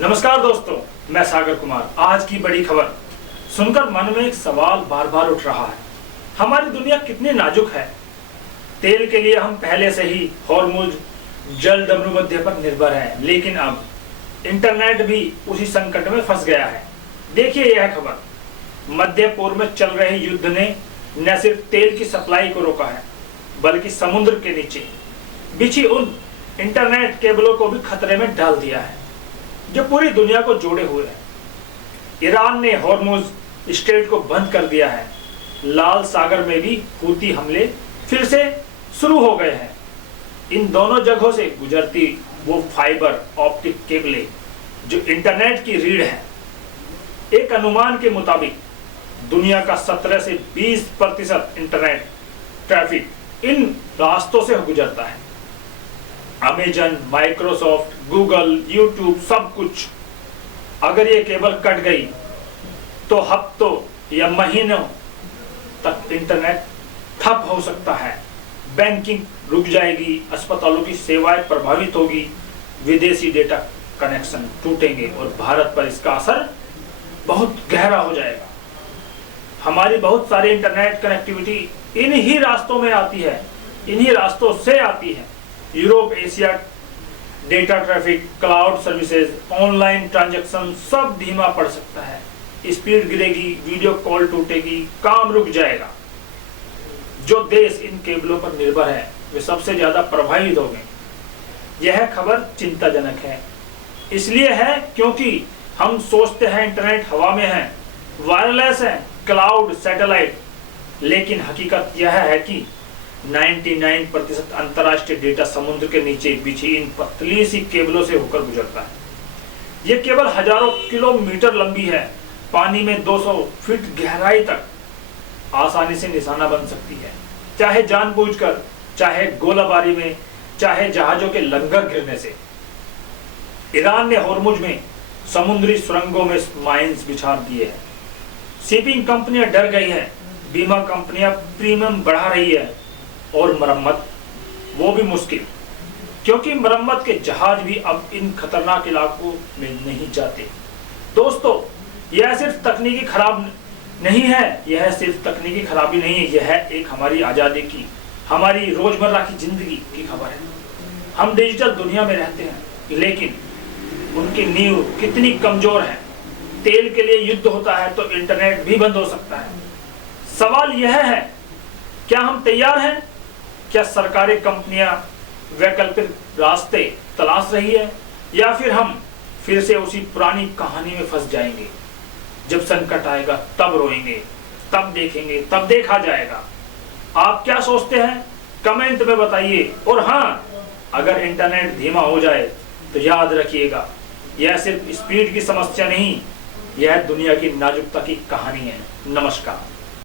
नमस्कार दोस्तों, मैं सागर कुमार। आज की बड़ी खबर सुनकर मन में एक सवाल बार बार उठ रहा है। हमारी दुनिया कितनी नाजुक है। तेल के लिए हम पहले से ही हॉर्मुज जल भूमध्य पर निर्भर हैं, लेकिन अब इंटरनेट भी उसी संकट में फंस गया है। देखिए यह खबर, मध्य पूर्व में चल रहे युद्ध ने न सिर्फ तेल की सप्लाई को रोका है, बल्कि समुद्र के नीचे बिछी उन इंटरनेट केबलों को भी खतरे में डाल दिया है जो पूरी दुनिया को जोड़े हुए है। ईरान ने हॉर्मुज स्ट्रेट को बंद कर दिया है। लाल सागर में भी हूती हमले फिर से शुरू हो गए हैं। इन दोनों जगहों से गुजरती वो फाइबर ऑप्टिक केबलें जो इंटरनेट की रीढ़ है। एक अनुमान के मुताबिक दुनिया का 17 से 20% इंटरनेट ट्रैफिक इन रास्तों से गुजरता है। अमेजन, माइक्रोसॉफ्ट, गूगल, यूट्यूब, सब कुछ। अगर ये केबल कट गई तो हफ्तों या महीनों तक इंटरनेट ठप हो सकता है। बैंकिंग रुक जाएगी, अस्पतालों की सेवाएं प्रभावित होगी, विदेशी डेटा कनेक्शन टूटेंगे और भारत पर इसका असर बहुत गहरा हो जाएगा। हमारी बहुत सारी इंटरनेट कनेक्टिविटी इन्हीं रास्तों में आती है, इन्हीं रास्तों से आती है। Europe, Asia, data traffic, cloud services, online transaction सब धीमा पड़ सकता है। स्पीड गिरेगी, वीडियो कॉल टूटेगी, काम रुक जाएगा। जो देश इन केबलों पर निर्भर है वे सबसे ज्यादा प्रभावित होंगे। यह खबर चिंताजनक है। इसलिए है क्योंकि हम सोचते हैं इंटरनेट हवा में है, वायरलेस है, क्लाउड, सैटेलाइट, लेकिन हकीकत यह है कि 99% अंतरराष्ट्रीय डेटा समुद्र के नीचे बिछी इन पतली सी केबलों से होकर गुजरता है। यह केबल हजारों किलोमीटर लंबी है, पानी में 200 फीट गहराई तक आसानी से निशाना बन सकती है, चाहे जानबूझकर, चाहे गोलाबारी में, चाहे जहाजों के लंगर गिरने से। ईरान ने हॉर्मुज में समुद्री सुरंगों में माइंस बिछा दिए हैं। शिपिंग कंपनियां डर गई हैं, बीमा कंपनियां प्रीमियम बढ़ा रही है और मरम्मत वो भी मुश्किल, क्योंकि मरम्मत के जहाज भी अब इन खतरनाक इलाकों में नहीं जाते। दोस्तों, यह सिर्फ तकनीकी खराब नहीं है, यह सिर्फ तकनीकी खराबी नहीं है, यह एक हमारी आज़ादी की, हमारी रोजमर्रा की जिंदगी की खबर है। हम डिजिटल दुनिया में रहते हैं, लेकिन उनकी नींव कितनी कमजोर है। तेल के लिए युद्ध होता है तो इंटरनेट भी बंद हो सकता है। सवाल यह है, क्या हम तैयार हैं? क्या सरकारी कंपनियां वैकल्पिक रास्ते तलाश रही है, या फिर हम फिर से उसी पुरानी कहानी में फंस जाएंगे? जब संकट आएगा तब रोएंगे, तब देखेंगे, तब देखा जाएगा। आप क्या सोचते हैं? कमेंट में बताइए। और हाँ, अगर इंटरनेट धीमा हो जाए तो याद रखिएगा, यह सिर्फ स्पीड की समस्या नहीं, यह दुनिया की नाजुकता की कहानी है। नमस्कार।